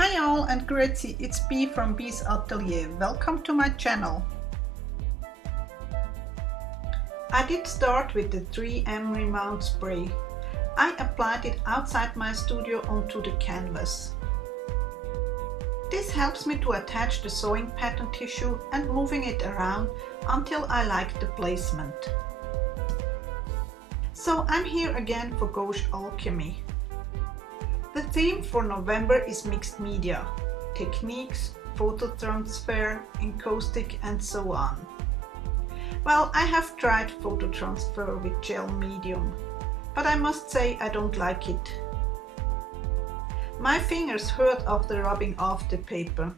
Hi all and grazie, it's B from B's Atelier. Welcome to my channel. I did start with the 3M Remount spray. I applied it outside my studio onto the canvas. This helps me to attach the sewing pattern tissue and moving it around until I like the placement. So I'm here again for Gauche Alchemy. The theme for November is mixed media, techniques, photo transfer, encaustic and so on. Well, I have tried photo transfer with gel medium, but I must say I don't like it. My fingers hurt after rubbing off the paper,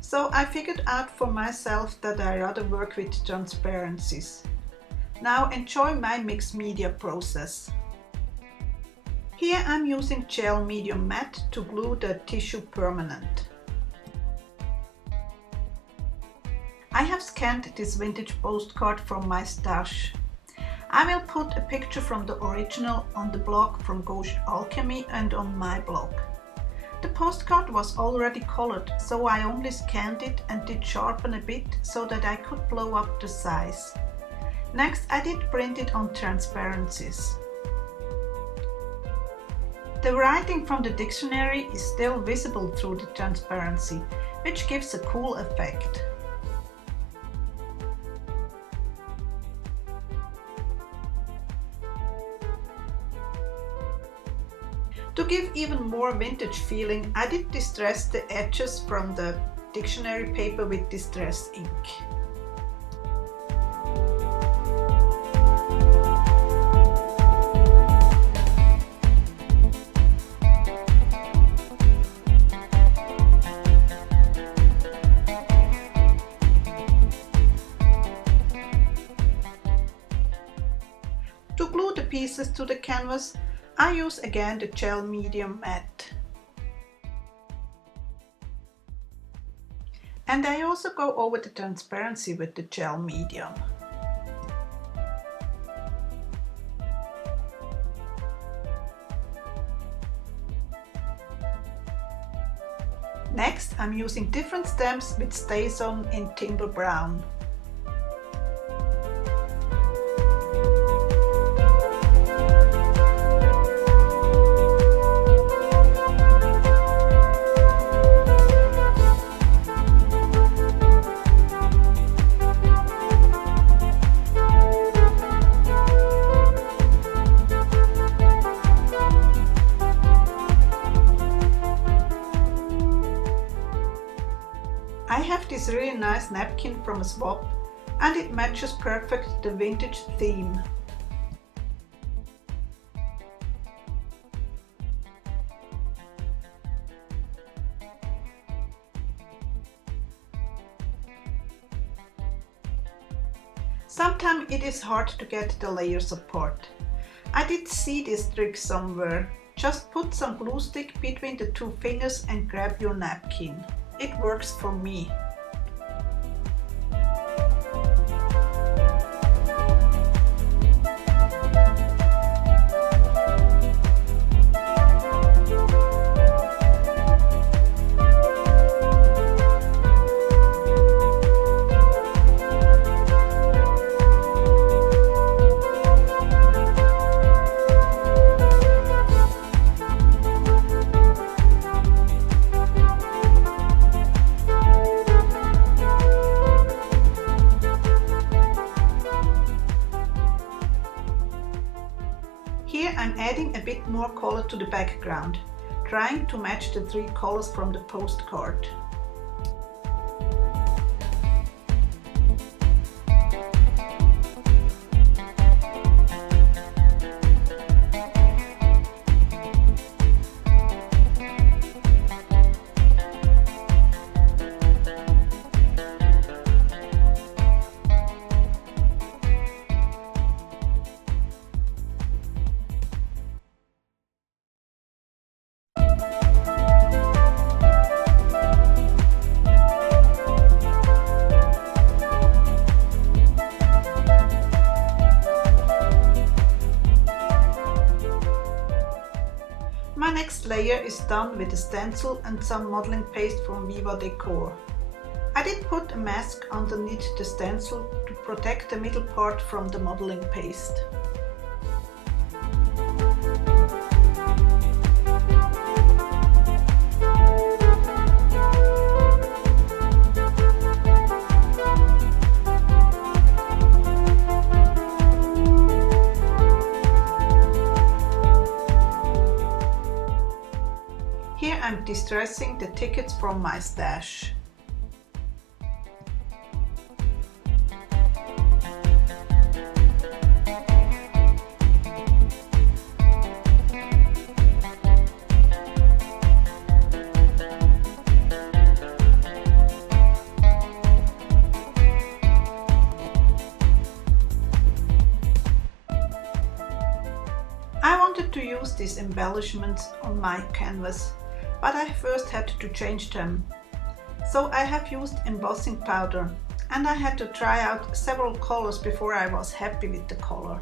so I figured out for myself that I rather work with transparencies. Now enjoy my mixed media process. Here I'm using gel medium matte to glue the tissue permanent. I have scanned this vintage postcard from my stash. I will put a picture from the original on the blog from Gauche Alchemy and on my blog. The postcard was already colored, so I only scanned it and did sharpen a bit so that I could blow up the size. Next I did print it on transparencies. The writing from the dictionary is still visible through the transparency, which gives a cool effect. To give even more vintage feeling, I did distress the edges from the dictionary paper with distress ink. To glue the pieces to the canvas, I use again the gel medium matte. And I also go over the transparency with the gel medium. Next, I'm using different stems with StazOn in timber brown. I have this really nice napkin from a swap and it matches perfect the vintage theme. Sometimes it is hard to get the layers apart. I did see this trick somewhere. Just put some glue stick between the two fingers and grab your napkin. It works for me. Here I'm adding a bit more color to the background, trying to match the three colors from the postcard. next layer is done with a stencil and some modeling paste from Viva Decor. I did put a mask underneath the stencil to protect the middle part from the modeling paste. Here I'm distressing the tickets from my stash. I wanted to use these embellishments on my canvas, but I first had to change them. So I have used embossing powder, and I had to try out several colors before I was happy with the color.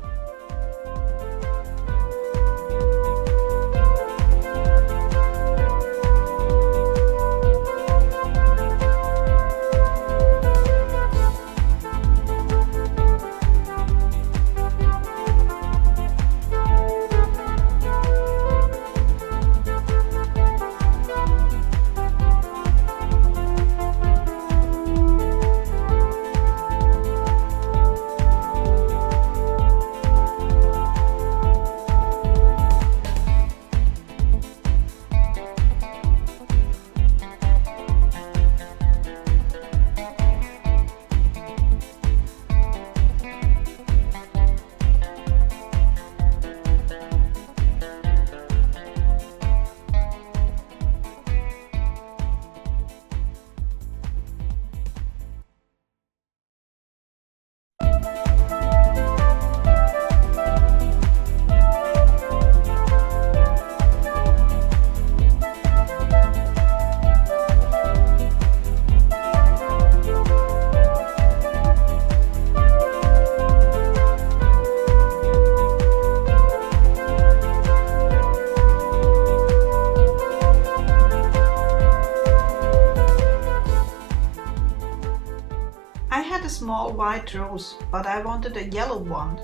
I had a small white rose, but I wanted a yellow one.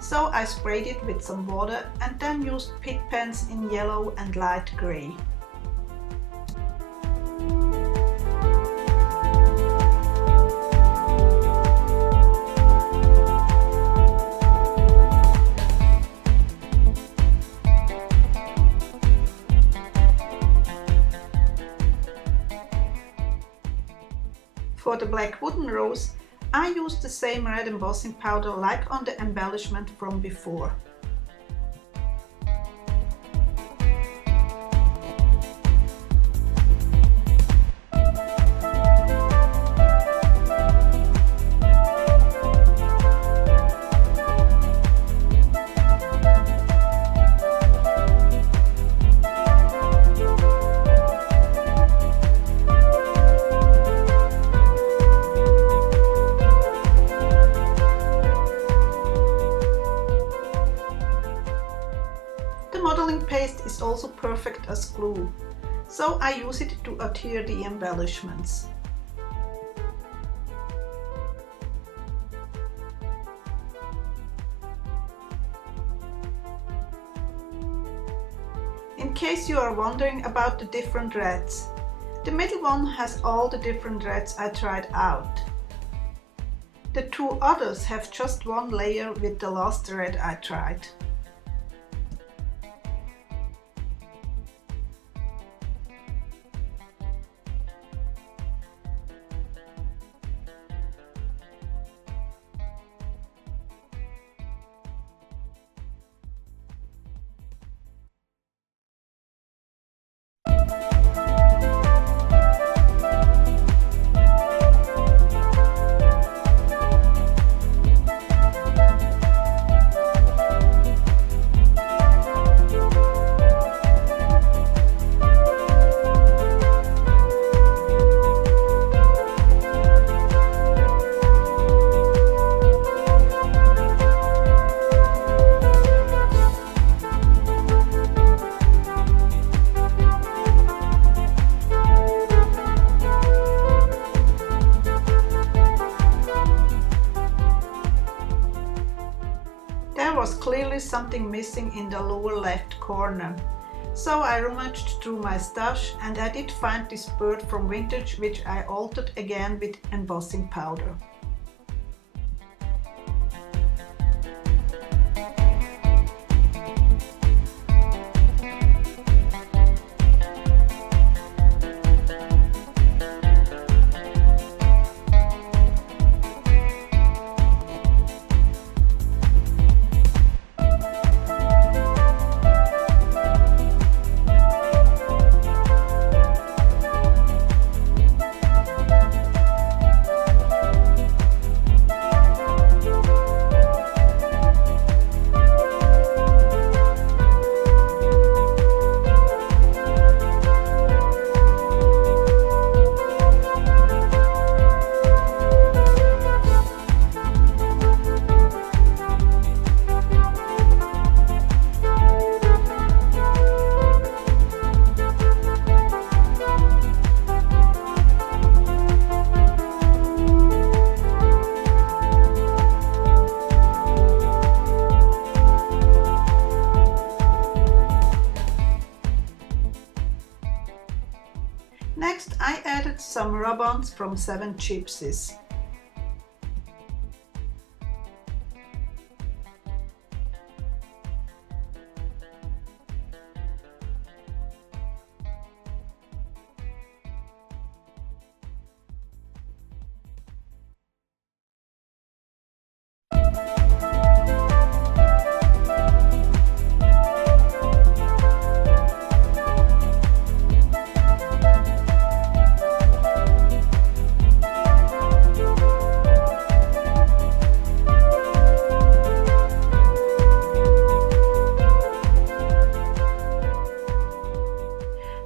So I sprayed it with some water and then used Pitt Pens in yellow and light grey. For the black wooden rose, I used the same red embossing powder like on the embellishment from before. The modeling paste is also perfect as glue, so I use it to adhere the embellishments. In case you are wondering about the different reds, the middle one has all the different reds I tried out. The two others have just one layer with the last red I tried. clearly something missing in the lower left corner. So I rummaged through my stash and I did find this bird from vintage, which I altered again with embossing powder. Next, I added some rub-ons from 7 Gypsies.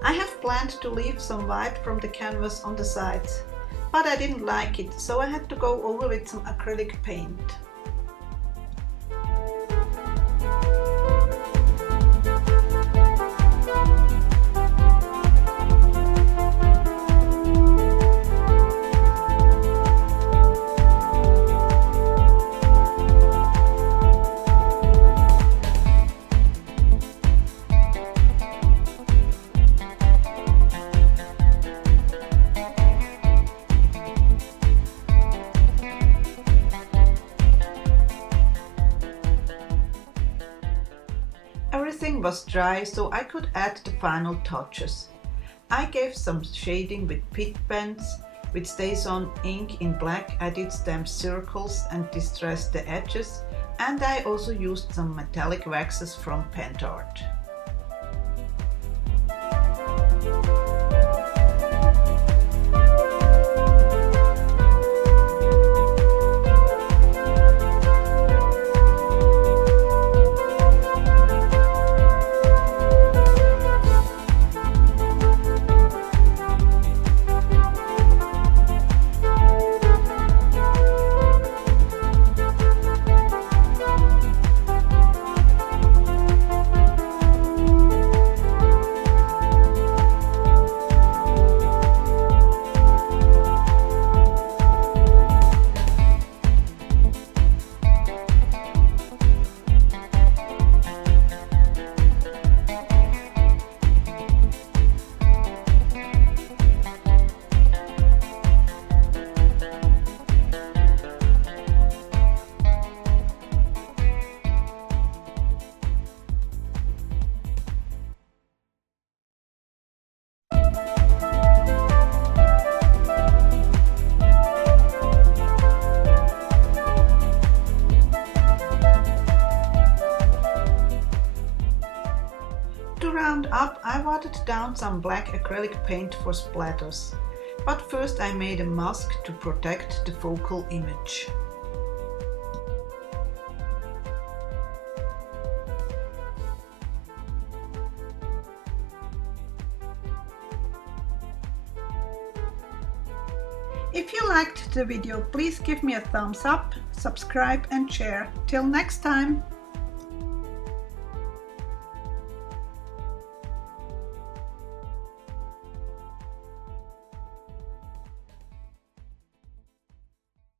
I have planned to leave some white from the canvas on the sides, but I didn't like it, so I had to go over with some acrylic paint. Everything was dry, so I could add the final touches. I gave some shading with Pitt Pens. With Stays On ink in black, I did stamp circles and distressed the edges, and I also used some metallic waxes from Pentart. To round up, I watered down some black acrylic paint for splatters, but first I made a mask to protect the focal image. If you liked the video, please give me a thumbs up, subscribe and share. Till next time!